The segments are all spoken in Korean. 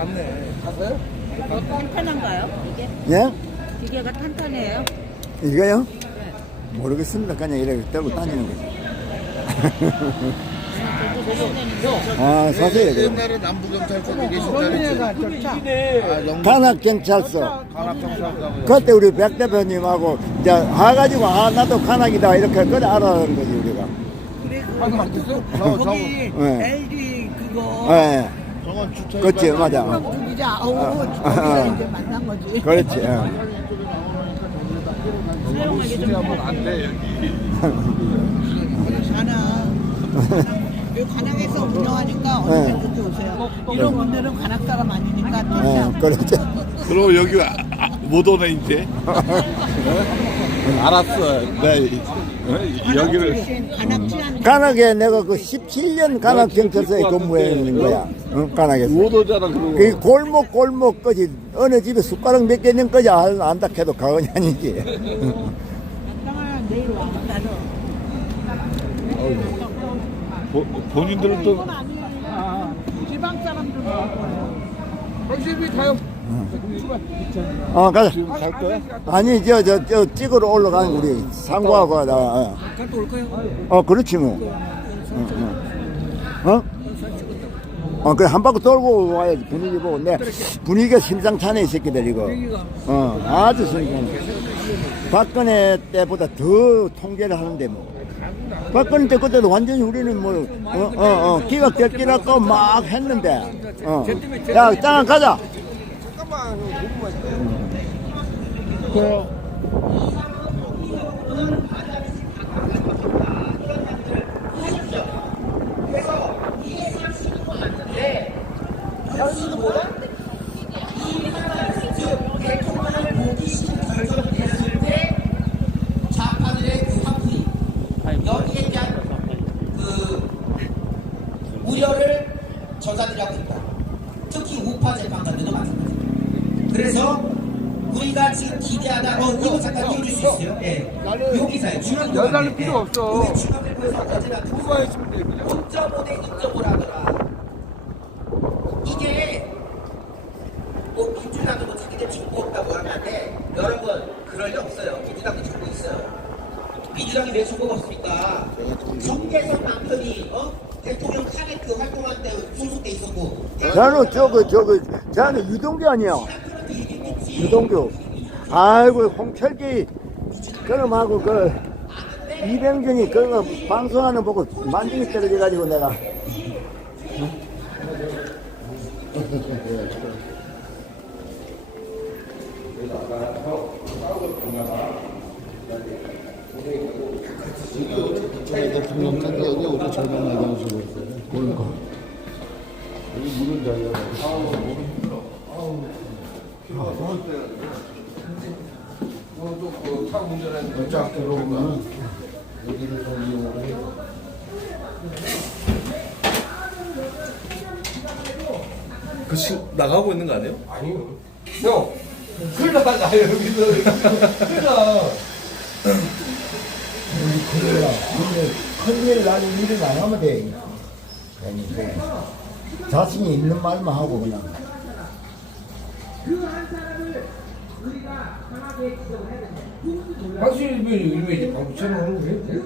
갔네. 갔어요? 탄탄한가요? 이게? 예? 기계가 탄탄해요? 이거요? 모르겠습니다. 그냥 이렇게 떨고 다니는 거지. 아, 사세요. 그럼. 옛날에 남부경찰서에 계셨잖아요. 아, 영국 간악경찰서. 관악경찰서. 그때 우리 백 대표님하고 이제 와가지고 아 나도 간악이다 이렇게 그래 알아는 거지 우리가. 방금 맞겠어? 저, 저, 예. LG 그거 예. 저건 주차. 그렇지 맞아. 어. 죽이자 아우 아. 이제 만난 거지 그렇지. 예. 사용하기 좀 하면 안 돼, 여기. 가나 이 관악에서 운영하니까 네. 언제든지 오세요 이런 분들은 관악 사람 아니니까 택시 예, 그렇지. 그럼 여기 아- 아, 못 오네 이제. 알았어. 네. 어, 여기를 않 간악에 내가 그 17년 간악 경찰서에 근무해 있는 거야. 응, 간악에서. 못 오잖아 그러고. 그 골목 골목 거지 어느 집에 숟가락 몇개 있는 거지 안- 안다 해도 가언이 아니지. 땅을 내일 와 나는 보- 본인들은 또 아니에요 지방 사람들 당신이 가요. 어 가자. 지금 갈 거야? 아니 저 저 저 찍으러 올라가는 우리 상구하고 나. 어, 갔다 올까요? 어 그렇지 뭐. 어? 어? 어 그래 한 바퀴 돌고 와야지 분위기 보고 내 분위기가 심상찮네 이 새끼들 이거. 어 아주 심상찮네. 박근혜 때보다 더 통제를 하는데 뭐. 박근혜 때 그때도 완전히 우리는 뭐, 어, 어, 어, 기각 될기라고 막 했는데, 어. 야, 짱 가자! 좌파들의 그 화풀이 여기에 대한 그 우려를 하고 있다. 특히 우파 재판관들도 마찬가지입니다. 그래서 우리가 지금 기대하다 어 이거 잠깐 띄워줄 수 있어요? 예. 요 기사에 중앙 열달릴 필요 없어. 우리 중앙일보에서 어제 같은 후보하시면 돼, 그죠? 0.5대 2.5 하더라. 이게 뭐 민주당은 뭐 자기들 죽고 없다고 하는데 여러분 그럴 리 없어요. 민주당도 죽고 있어요. 민주당이 왜 죽고 없습니까? 정계선 남편이 어? 대통령 탄핵 그 활동할 때 소속돼 저는 저거, 저거, 저는 유동규 아니야. 유동규. 아이고, 홍철기, 그놈하고 그, 이병준이 그거 방송하는 거 보고 만등이 떨어져가지고 내가. 대통령한테 여기 우리 절반 있어요. 그러니까. 여기 물은 자리야. 또차 운전하는 쫙 들어오면 여기를 좀 이용을 해. 그 시, 나가고 있는 거 아니에요? 아니요. 형, 큰일 나가, 여기서. 큰일 나. 그래야. 근데 큰일 나는 일을 안 하면 돼. 그러니까 자신이 있는 말만 하고 그냥. 당신이 왜 이름에 이제 방구처럼 하는 거예요?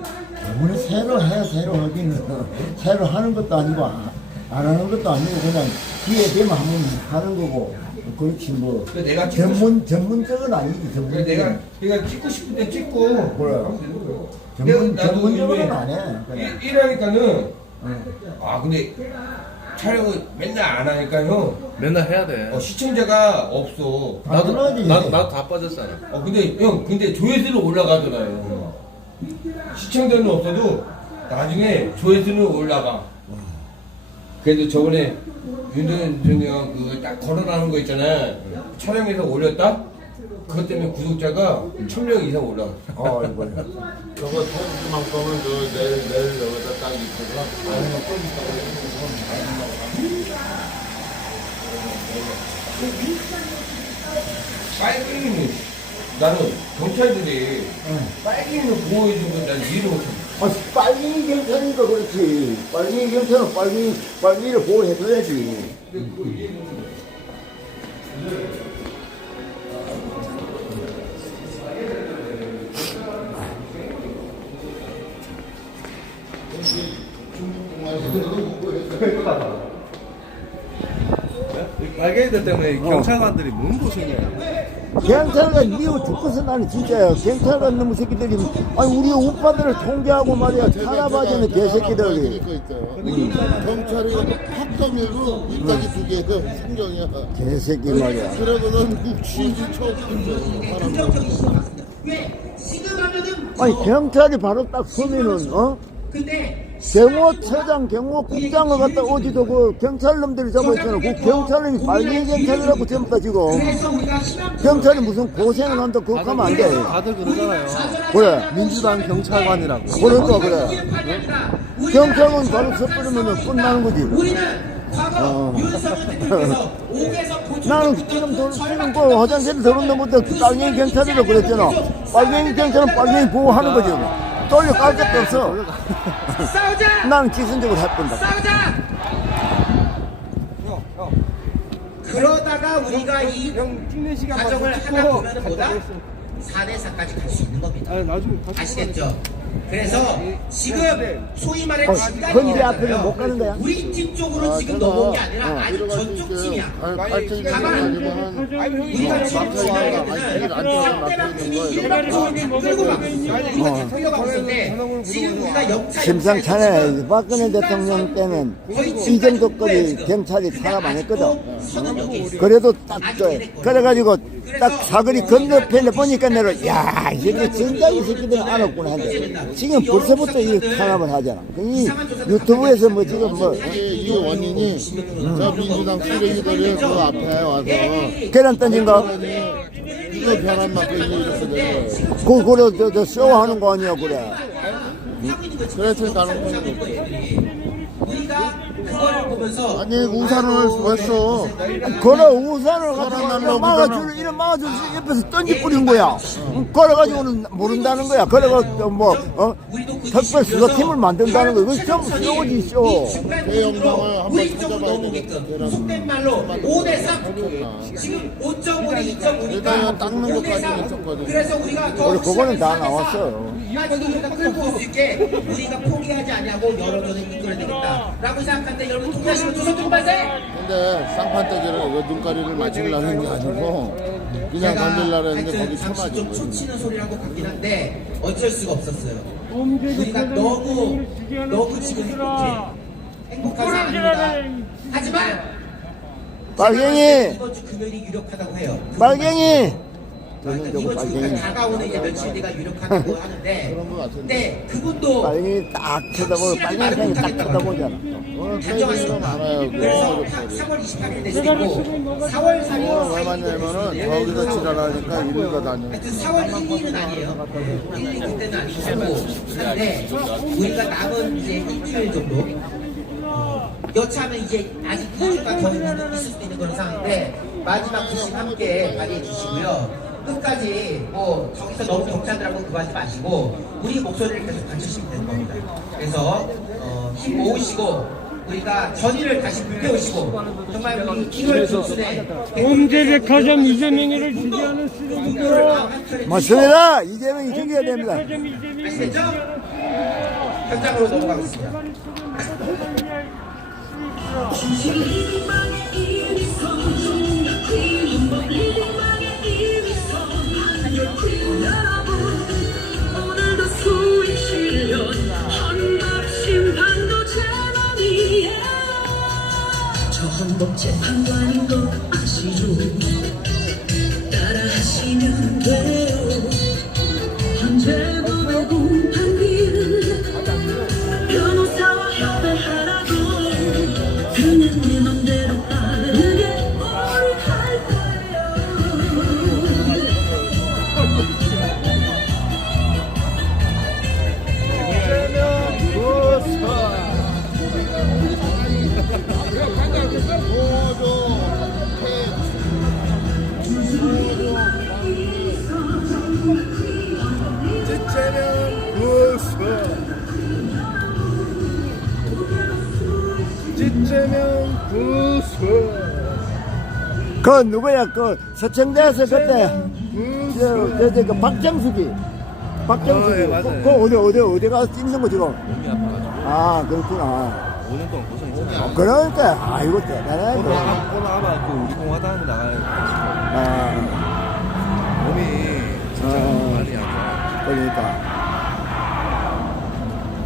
오늘 새로 해, 새로 하기는. 새로 하는 것도 아니고, 안, 안 하는 것도 아니고, 그냥 기회 되면 한번 하는 거고. 그렇지, 뭐. 근데 내가 찍고 전문, 전문적은 아니지, 전문적은. 내가, 내가 찍고 때 찍고. 뭐야? 하면 되는 거예요. 전문, 내가 나도 전문적으로는 요즘에 안 해. 그냥. 일- 일하니까는, 아, 근데 촬영을 맨날 안 하니까요. 맨날 해야 돼. 어, 시청자가 없어. 나도 당연하지. 나도 나도 다 빠졌잖아. 어, 근데 형, 근데 조회수는 올라가잖아요. 시청자는 없어도 나중에 조회수는 올라가. 그래도 저번에 윤정현 그딱 걸어라는 거 있잖아. 촬영해서 올렸다? 그것 때문에 구독자가 천 명 이상 올라가. 어, 이거. 저거 통지만큼은 그 내일 내일 여기다 딱 입고서. 빨갱이는 나는 경찰들이 빨갱이를 보호해준 건난 이해를 못해. 아, 빨리 경찰이니까 그렇지. 빨리 경찰은 빨리, 빨리를 보호해줘야지. 근데 그거 이해를 못해. 빨갱이들 때문에 경찰관들이 뭔 고생이야. 경찰관 미워 죽고서 나는 진짜야. 경찰관 놈의 새끼들이 아니 우리 오빠들을 통제하고 말이야. 탄압하자는 개새끼들이. 경찰이 확 떠밀고 윗다리 두 개가 신경이야. 개새끼 말이야. 그러고는 취지? 지금 하면은 아니 경찰이 바로 딱 서면은 어? 근데 경호 처장, 경호 국장을 갖다 어디도 그 경찰놈들이 잡아있잖아. 그 경찰님이 빨갱이 경찰이라고 전부 다 지금. 그래서 우리가 희망 경찰이 무슨 고생을 한다 그거 하면 안 돼. 다들 그러잖아요. 그래. 민주당 경찰관이라고. 그러니까 그래. 경찰은 바로 섞으면은 끝나는 거지. 우리는 과거 어. 윤석열 대통령께서 5에서 9 나는 지금 돈, 지금 그 화장실 들어온 놈부터 빨갱이 경찰이라고 그랬잖아. 빨갱이 경찰은 빨갱이 보호하는 거지. 떨려 깔 적도 없어. 싸우자! 나는 기선적으로 해본다. 싸우자! 그러다가 우리가 이 과정을 하다 보면 뭐다? 4대4까지 갈 수 있는 겁니다. 아시겠죠? 그래서 지금 소위 말해 어, 진단이 건지 앞에는 못 가는 거야? 우리 팀 쪽으로 지금 넘어온 게 아니라 아니 저쪽 팀이야. 가만. 우리가 지금 진단을 안 상대방 팀이 이겨갖고 끌고 가고 있어. 끌려가고 있는데 지금 우리가 영차 심상찮네. 박근혜 대통령 때는 이 정도까지 경찰이 탄압 안 했거든. 그래도 딱, 그, 그래가지고 딱 사거리 건너편에 보니까 내가, 야, 이 새끼 진짜 이 새끼들은 알았구나 하는데. 지금 벌써부터 이 탄압을 하잖아. 이 유튜브에서 뭐 지금 뭐, 이게 이 원인이 저 민주당 쓰레기들이 그 앞에 와서 계란 던진 거, 이거 변한 만큼 거예요. 그, 그래, 저, 저, 쇼하는 거 아니야, 그래. 그래서 없어. 우리가 그거를 보면서 아니 우산을 왜 써? 걸어 우산을 가지고 막아줄 이런 막아줄 수 옆에서 던지 뿌린 거야. 걸어가지고는 모른다는 거야. 걸어가지고 뭐 어? 특별 수사팀을 만든다는. 그 영상을 한번 우리 쪽으로 찾아봐야 넘어오게끔 되겠다. 속된 말로 5대 3 지금 5.5대 2.5니까 일단은 닦는 것까지는 있었거든. 그래서 우리가 더 우리 그거는 다 나왔어요. 까지도 우리가 끌고 올 수 있게 우리가 포기하지 않냐고 여론을 이끌어야 되겠다 라고 생각하는데 여러분 동의하시면 조선 좀 발생 근데 쌍판대기를 이거 눈가리를 맞추려는 게 아니고 그냥 던질려고 했는데 거기 하여튼 잠시 쳐맞은 좀. 초치는 소리란 것 같긴 한데 어쩔 수가 없었어요 우리가 너무 너무 지금 행복해. 행복한 상황입니다. 하지만 빨갱이, 이번 주 금요일이 유력하다고 해요. 빨갱이. 그러니까 이번 주 다가오는 이제 며칠 뒤가 유력하다고 하는데 그런 거 같은데. 근데 그분도 빨갱이 딱 쳐다보고 빨갱이 형이 딱 쳐다보잖아. 어, 많아요. 그래서 그거 3월 28일에 낼 수도 있고 4월 3일 어, 왜 맞냐면은 거기서 지랄하니까 일리가 다녀. 하여튼 4월 1일은 아니에요. 1, 2 그때는 아니고. 한데 우리가 남은 이제 일주일 정도? 여차하면 이제 아직 2주가 더 있을 수도 있는 그런 상황인데 마지막 기심 함께 발휘해 주시고요 끝까지 뭐 거기서 너무 경찰들하고 그거 하지 마시고 우리 목소리를 계속 갖추시면 되는 겁니다 그래서 어, 힘 모으시고 우리가 전의를 다시 불태우시고 정말 우리 1월 중순에 범죄 백화점 이재명이를 지지하는 쓰레기들 맞습니다. 이재명이 죽여야 됩니다. 백화점 아시겠죠? 현장으로 넘어가겠습니다. 저 헌법 재판관인 거 아시죠? 따라 하시면 돼요 찌째명 구수. 그 누구야? 그 서청대에서 그때 저, 저, 저, 그 박정숙이. 박정숙이. 어, 예, 맞아요. 그, 그 어디 어디 어디 가서 찍는 거 지금? 몸이 아파가지고. 아 그렇구나. 5년 동안 고생했잖아요. 어, 그러니까. 아 이거 대단해 오늘 아마 오늘 아마 그 우리 공화당 나갈. 아. 몸이 진짜 어. 많이 안 좋아요. 그러니까.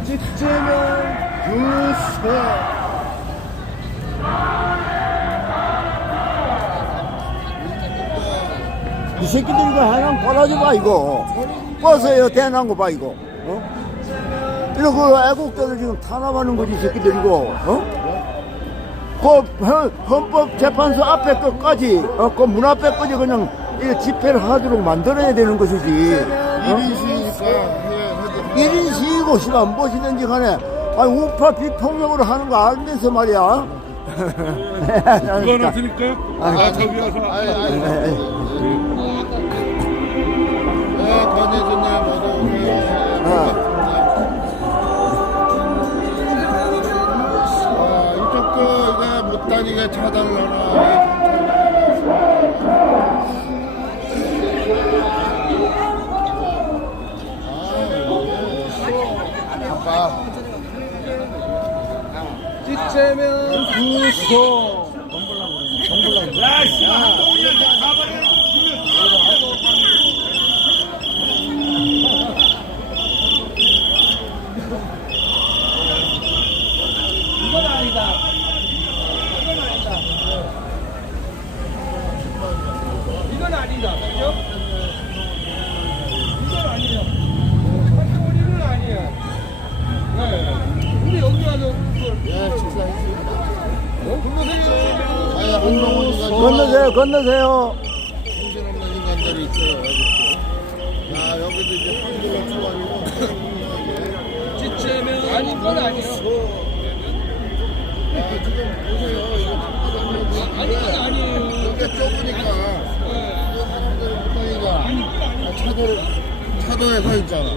찌찌면 유세 이 새끼들 이거 하나 꺼라지 마 이거 버서요 대나는 거봐 이거 어? 그 애국자들 지금 탄압하는 거지 이 새끼들 이거 어? 그 헌- 헌법재판소 앞에 끝까지 어? 그 문 앞에까지 그냥 이 집회를 하도록 만들어야 되는 것이지 어? 1인 시위니까 해, 해도 1인 시위고 씨가 무엇이든지 간에 아니 우파 비폭력으로 하는 거 알면서 말이야 그건 없으니까 아 저기 와서 아이 아이 네 권혜준님 어서 오세요 아, 이쪽 거 이게 못 다니게 차단하나 아빠 찌째면 구소. 이건 건너세요 건너세요 정신없는 인간들이 있어요 야 여기도 이제 한글로 쳐가지고 찌째면 아닌 건 아니에요 차도에 서 있잖아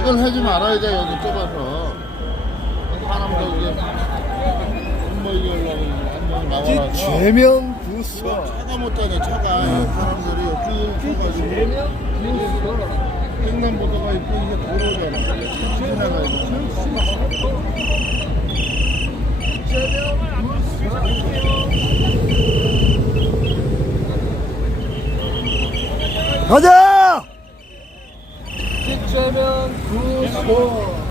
이걸 하지 말아야 돼 여기 좁아서 사람들 이제 하려고 완전히 막아놔서 찌째면 구소. 차가 못 타네 차가. 네. 사람들이 옆에 서가지고. 횡단보도가 있고 이게 도로잖아. 지나가 있고 가자! 7면 95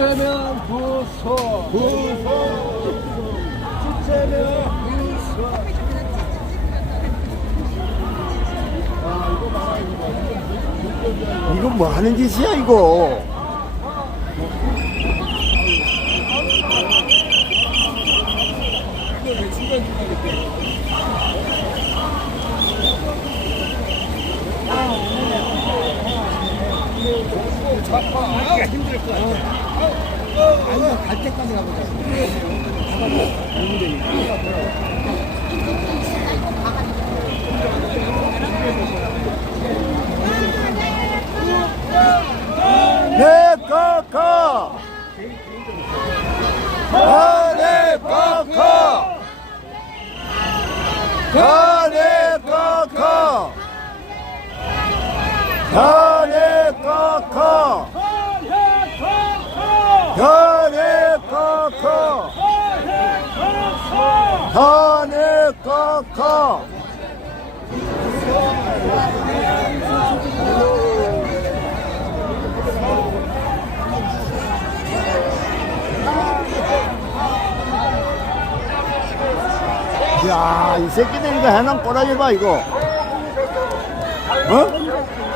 찌째면 구소. 구소. 찌째면 구소. 이거 뭐 하는 짓이야 이거 내꺼꺼 내꺼 꺼 내꺼꺼 내꺼꺼 내꺼꺼 야, 이 새끼들 이거 해놓은 꼬라지 봐, 이거. 어?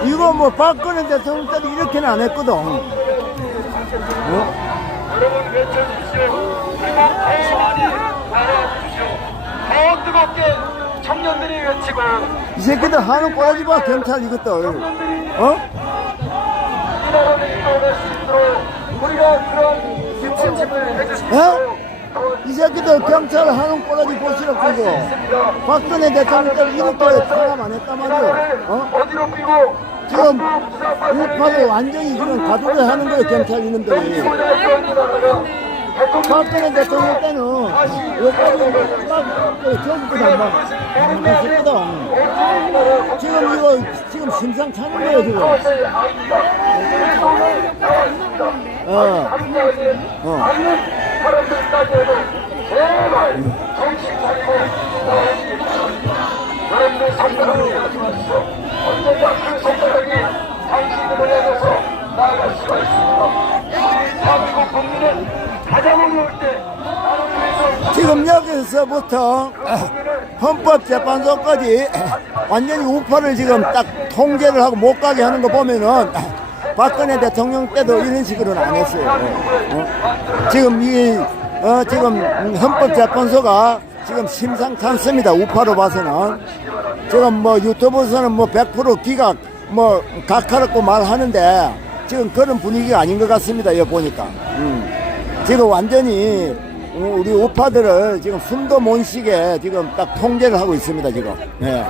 이거 뭐 박근혜 대통령 때도 이렇게는 안 했거든. 어? 여러분 외쳐주십시오 더 뜨겁게 청년들이 외치고 이 새끼들 하는 꼬라지 봐, 경찰 이것들. 어? 이 나라를 이끌어낼 수 있도록 우리가 그런 뒷받침을 해주십시오 어? 이 새끼들 경찰 하는 꼬라지 보시라고, 그거. 박근혜 대통령 때도 이렇게 탄압 안 했단 말이야. 어? 어디로 뛰고 지금 우파를 완전히 지금 가두를 하는 거예요 경찰 이놈들이 박근혜 대통령 때는 여기까지 막 전부 다막 했었거든 지금 이거 지금 심상찮은 거예요 지금 어. 어. 향해서 나아갈 수가 있습니다. 대한민국 국민은 가장 어려울 때 지금 여기서부터 헌법재판소까지 완전히 우파를 지금 딱 통제를 하고 못 가게 하는 거 보면은 박근혜 대통령 때도 이런 식으로는 안 했어요. 어? 지금 이 어, 지금 헌법재판소가 지금 심상찮습니다. 우파로 봐서는 지금 뭐 유튜브에서는 뭐 100% 기각 뭐 각하롭고 말하는데 지금 그런 분위기가 아닌 것 같습니다. 이거 보니까. 음. 지금 완전히 어, 우리 우파들을 지금 숨도 못 쉬게 지금 딱 통제를 하고 있습니다 지금. 예.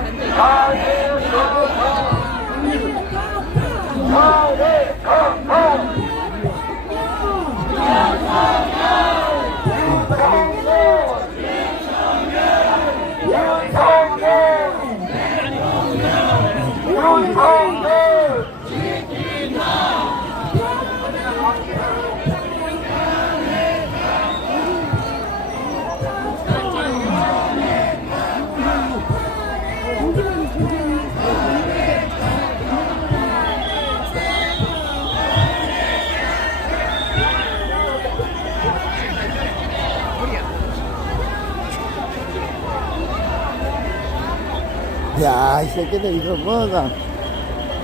야, 이 새끼들 이거 뭐가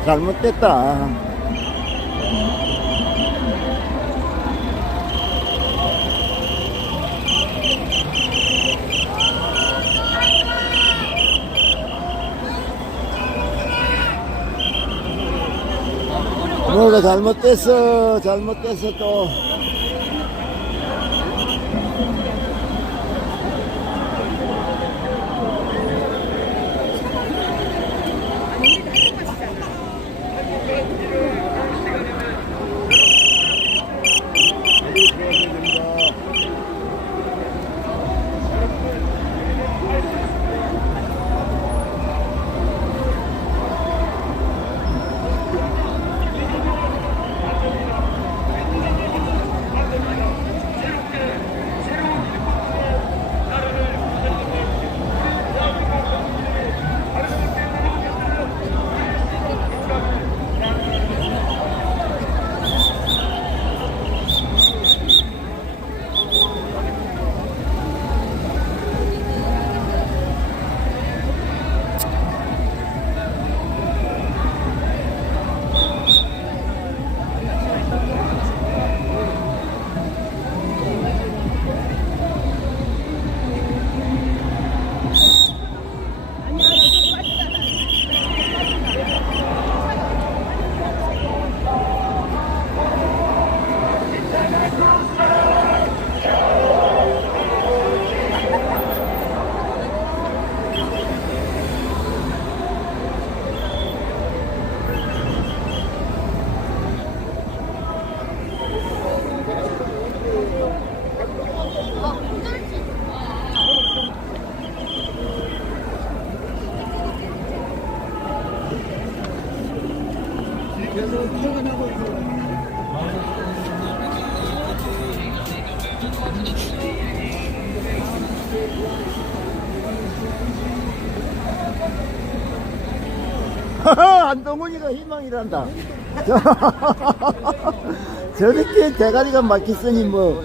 잘못됐다. 뭐가 잘못됐어, 잘못됐어 또. 안동훈이가 희망이란다. 저렇게 대가리가 막혔으니 뭐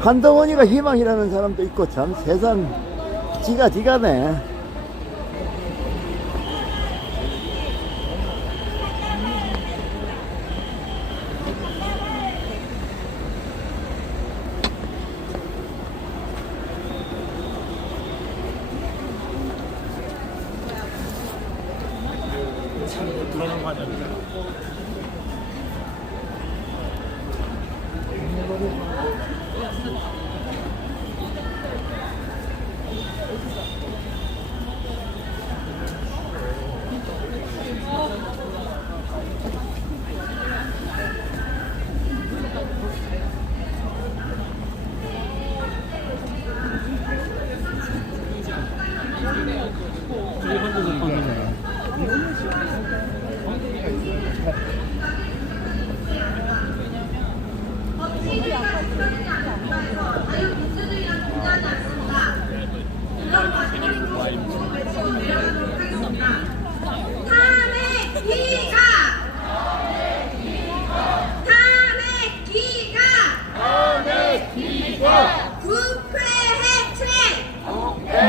한동훈이가 희망이라는 사람도 있고 참 세상 지가 지가네.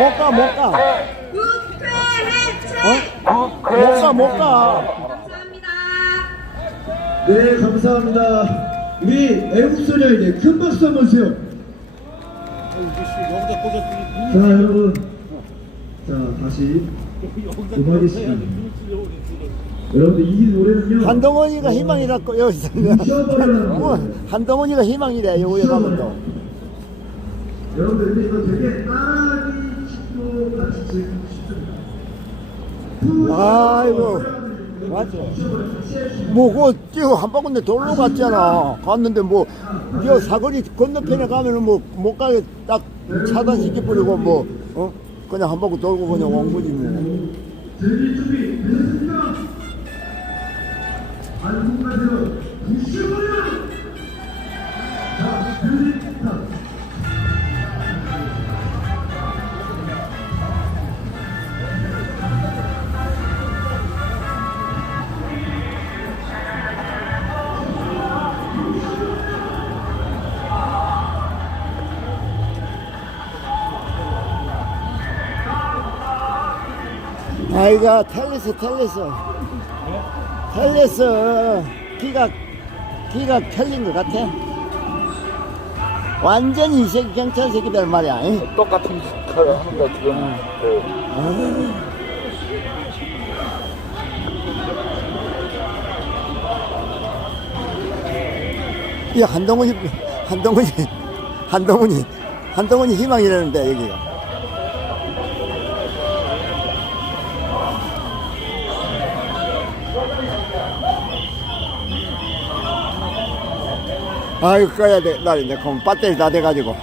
못 가, 못 가. 부패 해체 어? 못 가, 못 가. 감사합니다. 네, 감사합니다. 우리 애국소녀에게 큰 박수 한번 주세요. 자, 여러분. 자, 다시 음악의 시간. 여러분들 이 노래는요. 한동원이가 희망이라고 여기 있으면 뭐, 한동원이가 희망이래 여기 가면 또 여러분들 근데 이거 되게 따 아이고 맞죠 뭐그 뛰어 한 바퀴 돌로 갔잖아 갔는데 뭐여 사거리 건너편에 가면은 뭐 못 가게 딱 차단시켜 버리고 뭐 어? 그냥 한 바퀴 돌고 그냥 온 거지 뭐? 안국가세요. 부시버려! 아이가 텔레스 텔레스. 텔레스. 기가 기가 털린 것 같아. 완전히 이 새끼 경찰 새끼들 말이야 응? 똑같은 짓을 하는 거 지금 그이 한동훈이 한동훈이 한동훈이 한동훈이 희망이라는데 여기가 아이고 꺼야 돼. 나 이제 그럼 배터리 다 돼가지고.